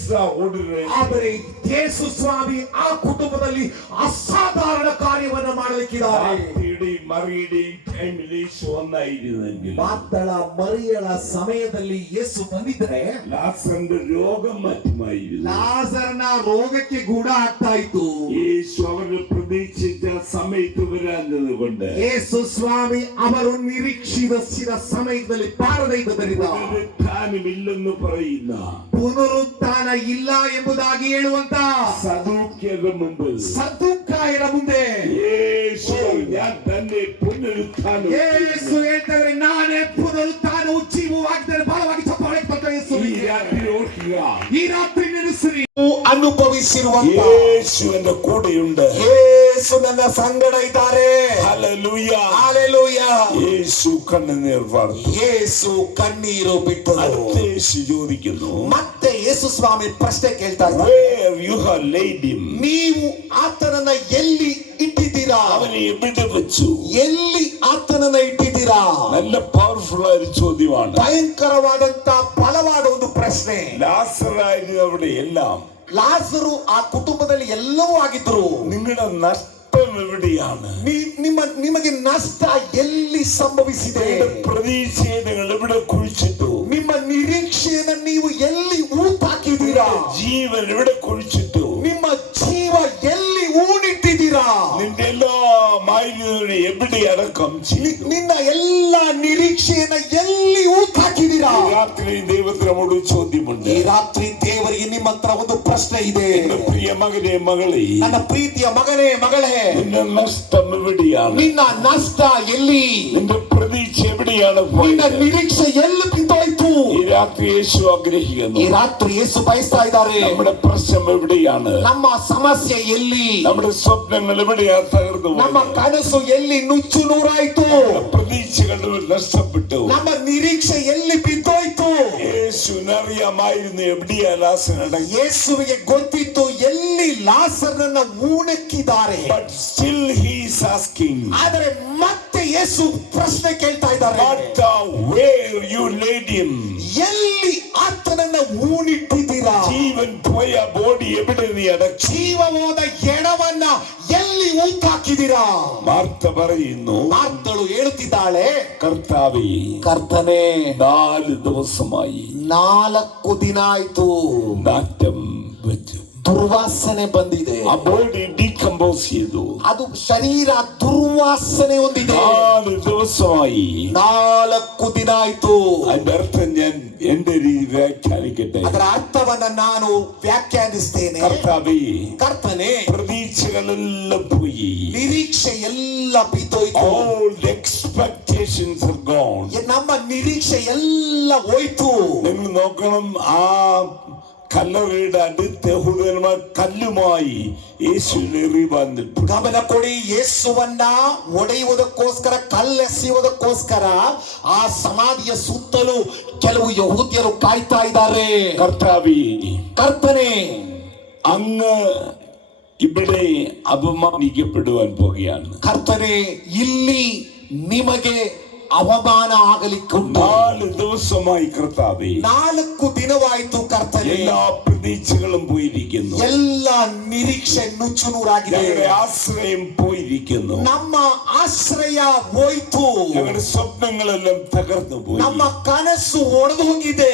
extraordinary. ಆದರೆ ಯೇಸು ಸ್ವಾಮಿ ಆ ಕುಟುಂಬದಲ್ಲಿ ಅಸಾಧಾರಣ ಕಾರ್ಯವನ್ನ ಮಾಡಲಿಕ್ಕಿದ್ದಾರೆ. മാർത്തയുടെയും മറിയുടെയും ടൈമിൽ യേശു വന്നായിരുന്നെങ്കിൽ ಮಾತಳ ಮರಿಯಳ ಸಮಯದಲ್ಲಿ ಯೇಸು ಬಂದಿದ್ರೆ ലാസറിന്റെ രോഗം മാറ്റുമായിരുന്നു. ಲಾಜರನ ರೋಗಕ್ಕೆ ಗೂಢ ಆಗ್ತಾ ಇತ್ತು. യേശു അവരെ പ്രതീക്ഷിച്ച സമയത്ത് വരാഞ്ഞത് കൊണ്ട് ಯೇಸು ಸ್ವಾಮಿ ಅವರು ನಿರೀಕ್ಷಿಸಿದ ಸಮಯದಲ್ಲಿ ಬಾರದೇ ಇದ್ದದರಿಂದ പുനരുത്ഥാനമില്ലെന്ന് പറയുന്ന ಪುನರುತ್ಥಾನ ಇಲ್ಲ ಎಂಬುದಾಗಿ ಹೇಳುವಂತ സദൂക്യരുടെ മുമ്പിൽ ಸದ್ದುಕಾಯರ ಮುಂದೆ യേശു ഞാൻ തന്നെ പുനരുത്ഥാനം ಯೇಸು ಹೇಳ್ತಾರೆ, ನಾನೇ ಪುನರುತ್ಥಾನವು ಜೀವವಾಗಿದ್ದೇನೆ. ಬಲವಾಗಿ ಚಪ್ಪಾಳೆ ಕೊಟ್ಟ ಯೇಸು. ഈ രാത്രി ഓർക്കുക, ಈ ರಾತ್ರಿ ನೆನೆಸಿರಿ. ಅನುಭವಿಸಿರುವಂತ യേശു എന്റെ കൂടെയുണ്ട്. ಯೇಸು ನನ್ನ ಸಂಗಡ ಇದ್ದಾರೆ. ഹല്ലേലൂയ. ಹಾಲೆಲೂಯ. യേശു കണ്ണുനീർ വാർത്തു. ಯೇಸು ಕಣ್ಣೀರು ಬಿಟ್ಟರು. അടുത്ത യേശു ചോദിക്കുന്നു, ಮತ್ತೆ ಯೇಸು ಸ್ವಾಮಿ ಪ್ರಶ್ನೆ ಕೇಳ್ತಾ ಇದ್ದಾರೆ, where you have laid him? ನೀವು ಆತನನ್ನ ಎಲ್ಲಿ ಇಟ್ಟಿದ್ದೀರಾ? അവനെ എവിടെ വെച്ചു? ಎಲ್ಲಿ ಆತನನ್ನ ಇಟ್ಟಿದ್ದೀರಾ? നല്ല പവർഫുൾ ആയ ഒരു ചോദ്യമാണ്. ಭಯಂಕರವಾದಂತ ಬಲವಾದ ಒಂದು ಪ್ರಶ್ನೆ. ലാസറായിരുന്നു അവിടെ എല്ലാം. ಲಾಜರು ಆ ಕುಟುಂಬದಲ್ಲಿ ಎಲ್ಲವೂ ಆಗಿದ್ರು. നിങ്ങളുടെ നഷ്ടം എവിടെയാണ്? ನಿಮಗೆ ನಷ್ಟ ಎಲ್ಲಿ ಸಂಭವಿಸಿದೆ? നിങ്ങളുടെ പ്രതീക്ഷയെ നിങ്ങൾ എവിടെ കുഴിച്ചിട്ടു? ನಿಮ್ಮ ನಿರೀಕ್ಷೆಯನ್ನು ನೀವು ಎಲ್ಲಿ ಊತಾಕಿದ್ದೀರಾ? ജീവൻ എവിടെ കുഴിച്ചിട്ടു? ನಿಮ್ಮ ಜೀವ ಎಲ್ಲಿ ಊಣಿಟ್ಟಿದ್ದೀರಾ? നിന്റെ എല്ലാ മാലിന്യങ്ങളെ എവിടെ അടക്കം ചെയ്തു? ನಿನ್ನ ಎಲ್ಲ ನಿರೀಕ್ಷೆಯನ್ನ ಎಲ್ಲಿ ಊತಾಕಿದ್ದೀರಾ? ഈ രാത്രി ദൈവത്തിനോട് ചോദ്യമുണ്ട്. ಈ ರಾತ್ರಿ ದೇವರಿಗೆ ನಿಮ್ಮ ಹತ್ರ ಒಂದು ಪ್ರಶ್ನೆ ಇದೆ. എന്റെ പ്രിയ മകനെ മകളെ, ನನ್ನ ಪ್ರೀತಿಯ ಮಗನೇ ಮಗಳೇ, നിന്റെ നഷ്ടം എവിടെയാണ്? ನಿನ್ನ ನಷ್ಟ ಎಲ್ಲಿ? നിന്റെ പ്രതീക്ഷ എവിടെയാണ് ನಿನ್ನ പോയത്? ನಿರೀಕ್ಷೆ ಎಲ್ಲಿ ಬಿದ್ದೋಯ್ತು? ഈ രാത്രി യേശു ആഗ്രഹിക്കുന്നു. ಈ ರಾತ್ರಿ ಯೇಸು ಬಯಸ್ತಾ ಇದ್ದಾರೆ, നമ്മുടെ പ്രശ്നം എവിടെയാണ്? ನಮ್ಮ ಸಮಸ್ಯೆ ಎಲ್ಲಿ? നമ്മുടെ സ്വപ്നങ്ങൾ എവിടെയാണ് തകർന്നു ನಮ್ಮ പോയത്? ಕನಸು ಎಲ್ಲಿ ನುಚ್ಚು ನೂರಾಯ್ತು? പ്രതീക്ഷകൾ നഷ്ടപ്പെട്ടു. ನಮ್ಮ ನಿರೀಕ್ಷೆ ಎಲ್ಲಿ ಬಿದ್ದೋಯ್ತು? യേശുവിനറിയാമായിരുന്നു എവിടെയാ ലാസനടങ്ങി. ಯೇಸುವಿಗೆ ಗೊತ್ತಿತ್ತು ಎಲ್ಲಿ ಲಾಸರನನ್ನ ಊಣಕ್ಕಿದ್ದಾರೆ. But still he is asking, ಆದರೆ ಮತ್ತೆ ಯೇಸು ಪ್ರಶ್ನೆ ಕೇಳ್ತಾ ಇದ್ದಾರೆ, where you laid him? ಎಲ್ಲಿ ಆತನನ್ನ ಊಣಿಟ್ಟಿದ್ದೀರಾ? ജീവൻ പോയ ബോഡി എവിടെ നീ അടക്കി? ಜೀವ ಹೋದ ಎಡವನ್ನ ಎಲ್ಲಿ ಊತಾಕಿದ್ದೀರಾ? മാർത്ത പറയുന്നു, ಮಾರ್ತಳು ಹೇಳುತ್ತಿದ್ದಾಳೆ, കർത്താവേ, ಕರ್ತನೇ, 4 ദിവസമായി 4 ದಿನ ಆಯ್ತು, നാറ്റം വെച്ചു. ದುರ್ವಾಸನೆ ಬಂದಿದೆ. ആ ബോഡി ഡീകമ്പോസ് ചെയ്തു. ಅದು ಶರೀರ ದುರ್ವಾಸನೆ ಹೊಂದಿದೆ. 4 ദിവസമായി. 4 ದಿನ ಆಯ್ತು. അതിന്റെ അർത്ഥം ഞാൻ എന്റെ രീതി വ്യാഖ്യാനിക്കട്ടെ. ಅದರ ಅರ್ಥವನ್ನ ನಾನು ವ್ಯಾಖ್ಯಾನಿಸ್ತೇನೆ. കർത്താവേ, ಕರ್ತನೇ, പ്രതീക്ഷകളെല്ലാം പോയി. ನಿರೀಕ್ಷೆ ಎಲ್ಲ ಬಿದ್ದೋಯ್ತು. All the expectations are gone. ನಮ್ಮ ನಿರೀಕ್ಷೆ ಎಲ್ಲ ಹೋಯ್ತು. നിങ്ങൾ നോക്കണം, ആ കല്ലറയുടെ അടുത്ത് യഹൂദന്മാർ കല്ലുമായി യേശുവിനെ എറിയുവാൻ നിൽപ്പു. ಗಮನ ಕೊಡಿ, ಯೇಸುವನ್ನ ಒಡೆಯುವುದಕ್ಕೋಸ್ಕರ, ಕಲ್ಲೆಸೆಯುವುದಕ್ಕೋಸ್ಕರ ಆ ಸಮಾಧಿಯ ಸುತ್ತಲೂ ಕೆಲವು ಯಹೂದ್ಯರು ಕಾಯ್ತಾ ಇದ್ದಾರೆ. കർത്താവേ, ಕರ್ತನೇ, അങ്ങ് ഇവിടെ അപമാനിക്കപ്പെടുവാൻ പോകുകയാണ്. ಕರ್ತನೇ, ಇಲ್ಲಿ ನಿಮಗೆ ಅವಮಾನ ಆಗಲಿಕ್ಕುಂಟು. 4 ദിവസമായി കർത്താവേ, 4 ದಿನವಾಯಿತು ಕರ್ತನೇ. എല്ലാ പ്രതീക്ഷകളും പോയിരിക്കുന്നു. ಎಲ್ಲ ನಿರೀಕ್ಷೆ ನುಚ್ಚು ನೂರಾಗಿದೆ. ഞങ്ങളുടെ ആശ്രയം പോയിരിക്കുന്നു. ನಮ್ಮ ಆಶ್ರಯ ಹೋಯ್ತು. ഞങ്ങളുടെ സ്വപ്നങ്ങളെല്ലാം തകർന്നു പോയി. ನಮ್ಮ ಕನಸು ಒಡೆದು ಹೋಗಿದೆ.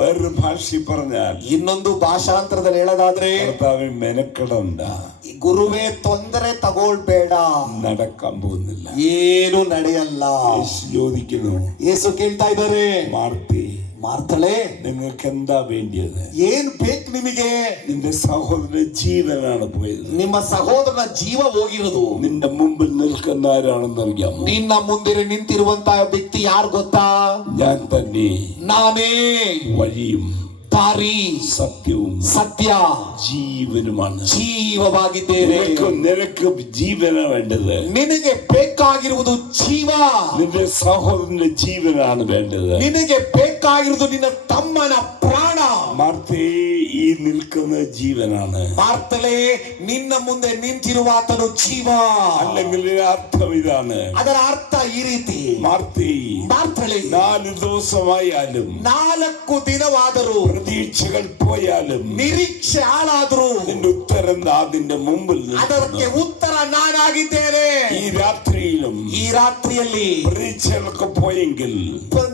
വേറൊരു ഭാഷയിൽ പറഞ്ഞാൽ, ಇನ್ನೊಂದು ಭಾಷಾಂತರದಲ್ಲಿ ಹೇಳೋದಾದ್ರೆ, കർത്താവേ മെനക്കെടണ്ട, ಗುರುವೇ ತೊಂದರೆ ತಗೊಳ್ಬೇಡ, നടക്കാൻ പോകുന്നില്ല. ಏನು ನಡೆಯಲ್ಲ. യേശു ചോദിക്കുന്നു, ಯೇಸು ಕೇಳ್ತಾ ಇದ್ದಾರೆ, മാർത്തേ, ಮಾರ್ತಳೆ, നിങ്ങൾക്ക് എന്താ വേണ്ടിയത്? ಏನ್ ಬೇಕು ನಿಮಗೆ? നിന്റെ സഹോദരന്റെ ജീവനാണ് പോയത്. ನಿಮ್ಮ ಸಹೋದರನ ಜೀವ ಹೋಗಿರೋದು. നിന്റെ മുമ്പിൽ നിൽക്കുന്ന ആരാണെന്ന് അറിയാമോ? ನಿನ್ನ ಮುಂದೆ ನಿಂತಿರುವಂತಹ ವ್ಯಕ್ತಿ ಯಾರು ಗೊತ್ತಾ? ഞാൻ തന്നെ ನಾನೇ വഴിയും ದಾರಿ, സത്യവും ಸತ್ಯ, ജീവനുമാണ്. ಜೀವವಾಗಿದ್ದೇನೆ. നിനക്ക് ജീവനാ വേണ്ടത്. ನಿನಗೆ ಬೇಕಾಗಿರುವುದು ಜೀವ. നിന്റെ സഹോദരന്റെ ജീവനാണ് വേണ്ടത്. ನಿನಗೆ ಬೇಕಾಗಿರುವುದು ನಿನ್ನ ತಮ್ಮನ ಪ್ರಾಣ ನೋಡೋಣ. മാർത്തേ, ഈ നിൽക്കുന്ന ജീവനാണ്. ಮಾರ್ತಲೇ, ನಿನ್ನ ಮುಂದೆ ನಿಂತಿರುವ ಆತನು ಜೀವ. അല്ലെങ്കിൽ അർത്ഥം ഇതാണ്. ಅದರ ಅರ್ಥ ಈ ರೀತಿ. മാർത്തേ, ಮಾರ್ತಳೆ, 4 ദിവസമായാലും 4 ದಿನವಾದರೂ പ്രതീക്ഷകൾ പോയാലും ನಿರೀಕ್ಷೆ ಹಾಳಾದರೂ നിന്റെ ഉത്തരം അതിന്റെ മുമ്പിൽ ಅದಕ್ಕೆ ಉತ್ತರ ನಾನಾಗಿದ್ದೇನೆ. ഈ രാത്രിയിലും ಈ ರಾತ್ರಿಯಲ್ಲಿ പ്രതീക്ഷകളൊക്കെ പോയെങ്കിൽ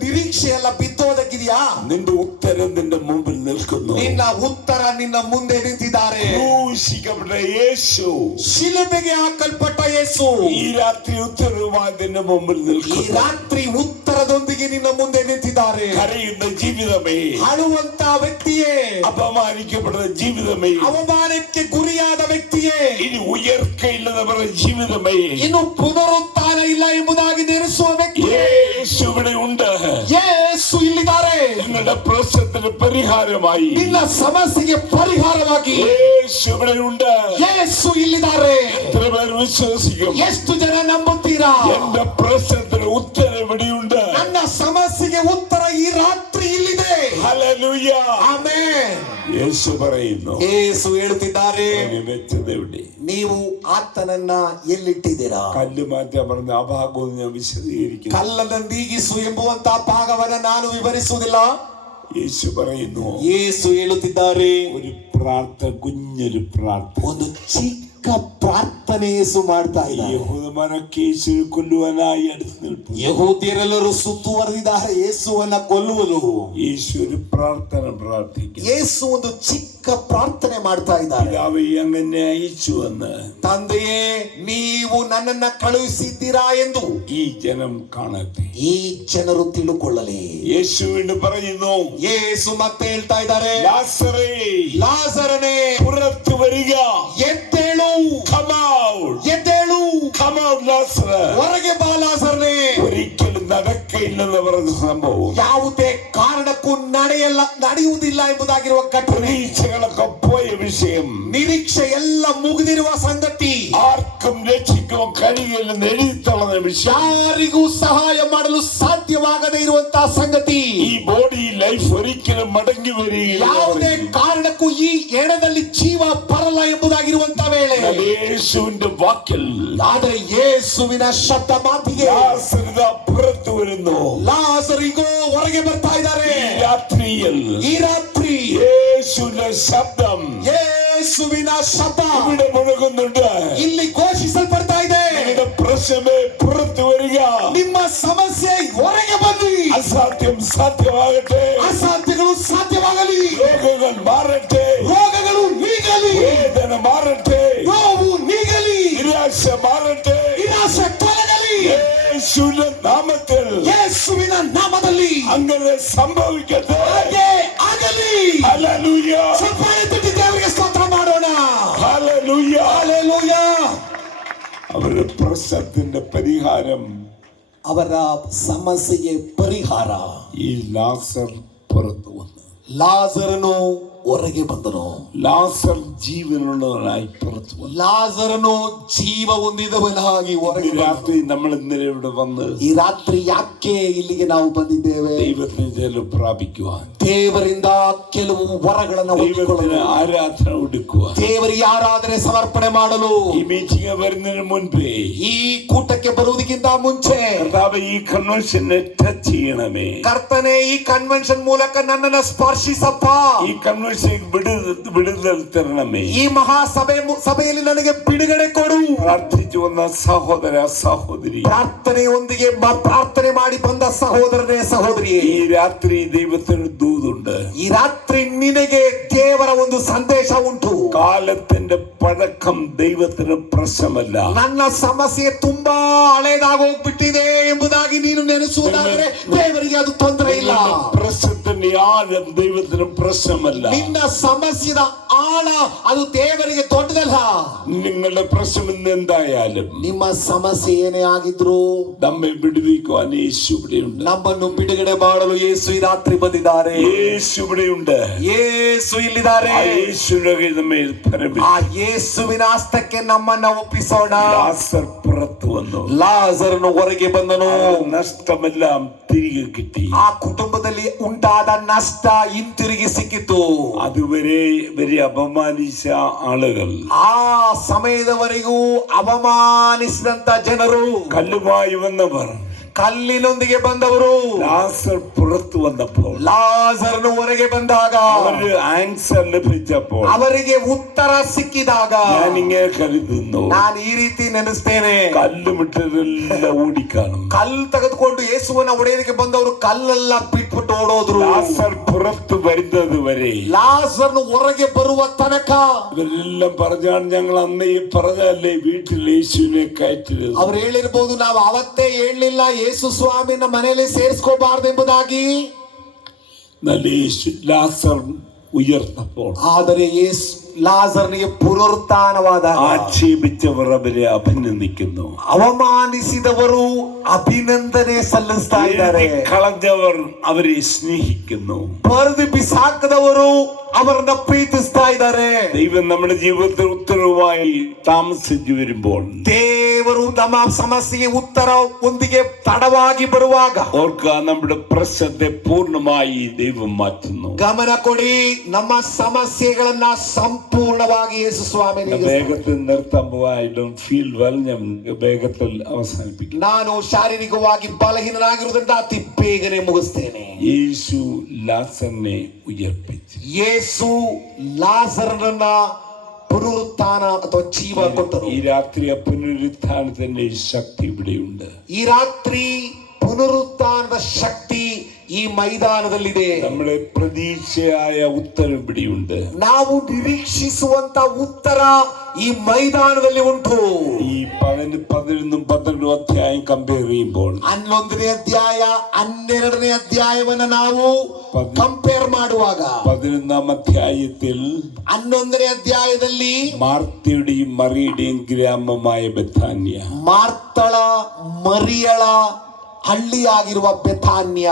ನಿರೀಕ್ಷೆ ಎಲ್ಲ ಬಿತ್ತೋದಕ್ಕಿದೆಯಾ? നിന്റെ ഉത്തരം നിന്റെ മുമ്പിൽ നിൽക്കുന്നു. ನಿನ್ನ ಉತ್ತರ ನಿನ್ನ ಮುಂದೆ ನಿಂತಿದ್ದಾರೆ. ക്രൂശിക്കപ്പെട്ട യേശു, ಶಿಲುಬೆಗೆ ಹಾಕಲ್ಪಟ್ಟ ಯೇಸು ഈ രാത്രി ഉത്തരവുമായി നിന്റെ മുമ്പിൽ ಈ നിൽക്കുന്നു. ರಾತ್ರಿ ಉತ್ತರದೊಂದಿಗೆ ನಿನ್ನ ಮುಂದೆ ನಿಂತಿದ್ದಾರೆ. കരയുന്ന ജീവിതമേ, ಅಳುವಂತ ವ್ಯಕ್ತಿಯೇ, അപമാനിക്കപ്പെടുന്ന ജീവിതമേ, ಅವಮಾನಕ್ಕೆ ಗುರಿಯಾದ ವ್ಯಕ್ತಿಯೇ, ഇനി ഉയർക്കയില്ലെന്ന് പറഞ്ഞ ജീവിതമേ, ಇನ್ನು ಪುನರುತ್ಥಾನ ಇಲ್ಲ ಎಂಬುದಾಗಿ ನೆನೆಸುವ ವ್ಯಕ್ತಿಯೇ, യേശു ഇവിടെ ഉണ്ട്. ಯೇಸು ಇಲ್ಲಿದ್ದಾರೆ. നിങ്ങളുടെ പ്രശ്നത്തിന് പരിഹാരമായി ನಿನ್ನ ಸಮಸ್ಯೆಗೆ ಪರಿಹಾರವಾಗಿ യേശു ഇവിടെ ഉണ്ട്. ಯೇಸು ಇಲ್ಲಿದ್ದಾರೆ. എത്ര പേർ വിശ്വസിക്കും? ಎಷ್ಟು ಜನ ನಂಬುತ್ತೀರಾ? എന്റെ പ്രശ്നത്തിന് ഉത്തരം ഇവിടെയുണ്ട്. ನನ್ನ ಸಮಸ್ಯೆಗೆ ಉತ್ತರ ಈ ರಾತ್ರಿ ಇಲ್ಲಿದೆ. ഹല്ലേലൂയ. ಆಮೆನ್. യേശു പറയുന്നു, ಯೇಸು ಹೇಳುತ್ತಿದ್ದಾರೆ, "എന്നെ വെച്ചത് എവിടെ?" ನೀವು ಆತನನ್ನ ಎಲ್ಲಿಟ್ಟಿದ್ದೀರಾ? കല്ല് മാറ്റാൻ പറഞ്ഞ ആ ഭാഗവും ഞാൻ വിശദീകരിക്കുന്നു. ಕಲ್ಲನ್ನು ನೀಗಿಸು ಎಂಬುವಂತ ಭಾಗವನ್ನ ನಾನು ವಿವರಿಸುವುದಿಲ್ಲ. യേശു പറയുന്നു, ಯೇಸು ಹೇಳುತ್ತಿದ್ದಾರೆ, ഒരു പ്രാർത്ഥന, കുഞ്ഞൊരു പ്രാർത്ഥന. ಒಂದು ಚಿಕ್ಕ ಪ್ರಾರ್ಥನೆ ಯೇಸು ಮಾಡ್ತಾ ಇದ್ದಾರೆ. യഹൂദന്മാരൊക്കെ യേശുവിനെ കൊല്ലുവാനായി അടുത്ത് നിൽപ്പു. ಯಹೂದ್ಯರೆಲ್ಲರೂ ಸುತ್ತುವರೆದಿದ್ದಾರೆ ಯೇಸುವನ್ನ ಕೊಲ್ಲುವಲು. യേശു ഒരു പ്രാർത്ഥന പ്രാർത്ഥിക്കുന്നു. ಯೇಸು ಒಂದು ಚಿಕ್ಕ ಪ್ರಾರ್ಥನೆ ಮಾಡ್ತಾ ಇದ್ದಾರೆ. പിതാവേ, അങ്ങനെ അയച്ചു എന്ന് ತಂದೆಯೇ, ನೀವು ನನ್ನನ್ನ ಕಳುಹಿಸಿದ್ದೀರಾ ಎಂದು ഈ ജനം കാണട്ടെ. ಈ ಜನರು ತಿಳುಕೊಳ್ಳಲಿ. യേശു വീണ്ടും പറയുന്നു, ಯೇಸು ಮತ್ತೆ ಹೇಳ್ತಾ ಇದ್ದಾರೆ, ലാസറേ, ಲಾಜರನೇ, പുറത്തു വരിക. ಎದ್ದೇಳು, Come out. ಎದ್ದೇಳು, Come out, ലാസറേ. ಹೊರಗೆ ಬಾ ಲಾಜರನೇ. ഒരിക്കലും നടക്കയില്ലെന്ന് പറഞ്ഞ സംഭവം, ಯಾವುದೇ ಕಾರಣಕ್ಕೂ ನಡೆಯುವುದಿಲ್ಲ ಎಂಬುದಾಗಿರುವ ಘಟನೆ, പ്രതീക്ഷകളൊക്കെ പോയ വിഷയം, ನಿರೀಕ್ಷೆ ಎಲ್ಲ ಮುಗಿದಿರುವ ಸಂಗತಿ, ആർക്കും രക്ഷിക്കാൻ കഴിയില്ലെന്ന് എഴുതിത്തള്ളുന്ന വിഷയം, ಯಾರಿಗೂ ಸಹಾಯ ಮಾಡಲು ಸಾಧ್ಯವಾಗದೇ ಇರುವಂತಹ ಸಂಗತಿ, ഈ ബോഡി ലൈഫ് ഒരിക്കലും മടങ്ങി ಯಾವುದೇ വരികയില്ല. ಕಾರಣಕ್ಕೂ ಈ ಎಣದಲ್ಲಿ ಜೀವ ಬರಲ್ಲ ಎಂಬುದಾಗಿರುವಂತ ವೇಳೆ, യേശുവിന്റെ വാക്കിൽ ಆದರೆ ಯೇಸುವಿನ ಶಬ್ದ ಮಾತಿಗೆ ലാസറിത പുറത്തു വരുന്നു. ಲಾಜರಿಗೂ ಹೊರಗೆ ಬರ್ತಾ ಇದ್ದಾರೆ. ഈ രാത്രിയിൽ ಈ ರಾತ್ರಿ യേശുവിന്റെ ശബ്ദം ಯೇಸುವಿನ ಶಬ್ದ ഇവിടെ മുഴങ്ങുന്നുണ്ട്. ಇಲ್ಲಿ ಘೋಷಿಸಲ್ಪಡ್ತಾ ಇದೆ. നിങ്ങളുടെ പ്രശ്നമേ പുറത്തു വരിക. ನಿಮ್ಮ ಸಮಸ್ಯೆ ಹೊರಗೆ ಬನ್ನಿ. അസാധ്യം സാധ്യമാകട്ടെ. ಅಸಾಧ್ಯಗಳು ಸಾಧ್ಯವಾಗಲಿ. രോഗങ്ങൾ മാറട്ടെ. ರೋಗಗಳು ನೀಗಲಿ. വേദന മാറട്ടെ. ನೋವು ನೀಗಲಿ. നിരാശ മാറട്ടെ. ನಿರಾಶೆ ತೊಲಗಲಿ. യേശുവിന്റെ നാമത്തിൽ ಯೇಸುವಿನ ನಾಮದಲ್ಲಿ അങ്ങനെ സംഭവിക്കട്ടെ. ಹಾಗೆ ಆಗಲಿ. ഹല്ലേലൂയ. ಚಪ್ಪಾಳೆ ತಟ್ಟಿ ದೇವರಿಗೆ ಸ್ತೋತ್ರ ಮಾಡೋಣ. ഹല്ലേലൂയ. ಹಲ್ಲೆಲೂಯಾ. അവരുടെ പ്രശ്നത്തിന്റെ പരിഹാരം, ಅವರ ಸಮಸ್ಯೆಗೆ ಪರಿಹಾರ, ഈ ലാസർ പുറത്തു വന്നു. ಲಾಜರನು ಹೊರಗೆ ಬಂದನು. ലാസർ ജീവനുള്ളവനായി പുറത്തു വന്നു. ಲಾಜರನು ಜೀವ ಹೊಂದಿದವನಾಗಿ ಹೊರಗೆ ഈ രാത്രി നമ്മൾ ഇന്നലെ ഇവിടെ വന്ന് ಈ ರಾತ್ರಿ ಯಾಕೆ ಇಲ್ಲಿಗೆ ನಾವು ಬಂದಿದ್ದೇವೆ? ദൈവത്തിന് ചില പ്രാപിക്കുവാൻ, ದೇವರಿಂದ ಕೆಲವು ವರಗಳನ್ನು ദൈവത്തിന് ಹೊಂದಿಕೊಳ್ಳಲು, ആരാധന കൊടുക്കുവാൻ. ದೇವರಿಗೆ ಆರಾಧನೆ ಸಮರ್ಪಣೆ ಮಾಡಲು, ഈ മീറ്റിംഗ് വരുന്നതിന് മുൻപേ ಈ ಕೂಟಕ್ಕೆ ಬರುವುದಕ್ಕಿಂತ ಮುಂಚೆ കർത്താവ് ഈ കൺവെൻഷനെ ടച്ച് ചെയ്യണമേ. ಕರ್ತನೆ, ಈ ಕನ್ವೆನ್ಷನ್ ಮೂಲಕ ನನ್ನನ್ನು ಸ್ಪರ್ಶಿಸಪ್ಪ. ഈ കൺവെൻഷൻ വിടുതൽ തരണമേ. ಈ ಸಭೆಯಲ್ಲಿ ನನಗೆ ಬಿಡುಗಡೆ ಕೊಡು. പ്രാർത്ഥിച്ചു വന്ന സഹോദര സഹോദരി, ಪ್ರಾರ್ಥನೆಯೊಂದಿಗೆ ಪ್ರಾರ್ಥನೆ ಮಾಡಿ ಬಂದ ಸಹೋದರನೇ ಸಹೋದರಿಯೇ, ഈ രാത്രി ദൈവത്തിന് ദൂതുണ്ട്. ಈ ರಾತ್ರಿ ನಿನಗೆ ದೇವರ ಒಂದು ಸಂದೇಶ ಉಂಟು. കാലത്തിന്റെ പഴക്കം ദൈവത്തിന് പ്രശ്നമല്ല. ನನ್ನ ಸಮಸ್ಯೆ ತುಂಬಾ ಹಳೇದಾಗೋಗ್ಬಿಟ್ಟಿದೆ ಎಂಬುದಾಗಿ ನೀನು ನೆನೆಸುವುದಾದರೆ ದೇವರಿಗೆ ಅದು ತೊಂದರೆ ಇಲ್ಲ. പ്രശ്നത്തിന്റെ ആഴം ദൈവത്തിന് പ്രശ്നമല്ല. ನಿನ್ನ ಸಮಸ್ಯೆದ ಆಳ ಅದು ದೇವರಿಗೆ ದೊಡ್ಡದಲ್ಲ. നിങ്ങളുടെ പ്രശ്നം ഇന്ന് എന്തായാലും ನಿಮ್ಮ ಸಮಸ್ಯೆ ಏನೇ ಆಗಿದ್ರು നമ്മെ വിടുവിക്കുവാൻ യേശു ഇവിടെയുണ്ട്. ನಮ್ಮನ್ನು ಬಿಡುಗಡೆ ಮಾಡಲು ಯೇಸು ಈ ರಾತ್ರಿ ಬಂದಿದ್ದಾರೆ. യേശു ഇവിടെയുണ്ട്. ಯೇಸು ಇಲ್ಲಿದ್ದಾರೆ. ആ യേശുവിന്റെ കയ്യിൽ നമ്മെ ഫലമില്ല. ಆ ಯೇಸುವಿನ ಹಸ್ತಕ್ಕೆ ನಮ್ಮನ್ನ ಒಪ್ಪಿಸೋಣ. ലാസർ പുറത്തു വന്നു. ಲಾಜರನು ಹೊರಗೆ ಬಂದನು. നഷ്ടമെല്ലാം തിരികെ കിട്ടി. ಆ ಕುಟುಂಬದಲ್ಲಿ ಉಂಟಾದ ನಷ್ಟ ಹಿಂತಿರುಗಿ ಸಿಕ್ಕಿತು. അതുവരെ ഇവരെ അപമാനിച്ച ആളുകൾ, ಆ ಸಮಯದವರೆಗೂ ಅವಮಾನಿಸಿದಂತ ಜನರು, കല്ലുമായി വന്നവർ, ಕಲ್ಲಿನೊಂದಿಗೆ ಬಂದವರು, ലാസർ പുറത്തു വന്നപ്പോൾ, ಲಾಜರನು ಹೊರಗೆ ಬಂದಾಗ, അവര് ആൻസർ ലഭിച്ചപ്പോൾ, ಅವರಿಗೆ ಉತ್ತರ ಸಿಕ್ಕಿದಾಗ, ഞാനിങ്ങനെ കരുതുന്നു, ನಾನು ಈ ರೀತಿ ನೆನೆಸ್ತೇನೆ, കല്ലുമിട്ടരെല്ലാം ഓടിക്കാണും. ಕಲ್ಲು ತೆಗೆದುಕೊಂಡು ಯೇಸುವನ ಒಡೆಯಲಿಕ್ಕೆ ಬಂದವರು ಕಲ್ಲೆಲ್ಲ ಬಿಟ್ಬಿಟ್ಟು ಓಡೋದ್ರು. ലാസർ പുറത്തു വരുന്നത് വരെ, ಲಾಜರನು ಹೊರಗೆ ಬರುವ ತನಕ ഇവരെല്ലാം പറഞ്ഞാണ്, ഞങ്ങൾ അന്നേ പറഞ്ഞല്ലേ വീട്ടിൽ യേശുവിനെ കയറ്റരുത്. ಅವ್ರು ಹೇಳಿರ್ಬೋದು, ನಾವು ಅವತ್ತೇ ಹೇಳಲಿಲ್ಲ ಯೇಸು ಸ್ವಾಮಿನ ಮನೆಯಲ್ಲಿ ಸೇರಿಸ್ಕೋಬಾರ್ದೆಂಬುದಾಗಿ. എന്നാൽ യേശു ലാസർ ഉയർന്നപ്പോൾ, ಆದರೆ ಲಾಜರನಿಗೆ ಪುನರುತ್ಥಾನವಾದ ആക്ഷേപിച്ചവർ അവരെ അഭിനന്ദിക്കുന്നു. ಅವಮಾನಿಸಿದವರು ಅಭಿನಂದನೆ ಸಲ್ಲಿಸ್ತಾ ಇದ್ದಾರೆ. കളഞ്ഞവർ അവരെ സ്നേഹിക്കുന്നു. ಬರೆದು ಬಿಸಾಕದವರು ಅವರನ್ನ ಪ್ರೀತಿಸ್ತಾ ಇದ್ದಾರೆ. ദൈവം നമ്മുടെ ജീവിതത്തിൽ ഉത്തരവായി താമസിച്ചു വരുമ്പോൾ, ದೇವರು ನಮ್ಮ ಸಮಸ್ಯೆಗೆ ಉತ್ತರ ಒಂದಿಗೆ ತಡವಾಗಿ ಬರುವಾಗ, ഓർക്കുക, നമ്മുടെ പ്രശ്നത്തെ പൂർണ്ണമായി ദൈവം മാറ്റുന്നു. ಗಮನ ಕೊಡಿ, ನಮ್ಮ ಸಮಸ್ಯೆಗಳನ್ನ ಸಂಪೂರ್ಣವಾಗಿ ಯೇಸು ಸ್ವಾಮಿ വേഗത്തിൽ നിർത്താൻ പോവാ. I don't feel well. ഞാൻ വേഗത്തിൽ അവസാനിപ്പിക്കും. ನಾನು ಶಾರೀರಿಕವಾಗಿ ಬಲಹೀನನಾಗಿರುವುದರಿಂದ ಅತಿ ಬೇಗನೆ ಮುಗಿಸ್ತೇನೆ. യേശു ലാസറിനെ ഉയർപ്പിച്ചു. ಯೇಸು ಲಾಜರನನ್ನ ಪುನರುತ್ಥಾನ ಅಥವಾ ಜೀವ ಕೊಟ್ಟರು. ഈ രാത്രി ആ പുനരുത്ഥാനത്തിന്റെ ശക്തി ഇവിടെയുണ്ട്. ಈ ರಾತ್ರಿ ಪುನರುತ್ಥಾನದ ಶಕ್ತಿ ಈ ಮೈದಾನದಲ್ಲಿದೆ. നമ്മുടെ പ്രതീക്ഷയായ ഉത്തരം ഇവിടെയുണ്ട്. ನಾವು ನಿರೀಕ್ಷಿಸುವಂತ ಉತ್ತರ ಈ ಮೈದಾನದಲ್ಲಿ ಉಂಟು. ഈ 11 12 അധ്യായം കമ്പയർ ചെയ്യുമ്പോൾ, 11ನೇ ಅಧ್ಯಾಯ 12ನೇ ಅಧ್ಯಾಯವನ್ನ ನಾವು ಕಂಪೇರ್ ಮಾಡುವಾಗ, 11ാം അധ്യായത്തിൽ 11ನೇ ಅಧ್ಯಾಯದಲ್ಲಿ മാർത്തയുടെയും മറിയുടെയും ഗ്രാമമായ ബെഥാന്യ, ಮಾರ್ತಳ ಮರಿಯಳ ಹಳ್ಳಿಯಾಗಿರುವ ಬೆಥಾನ್ಯ,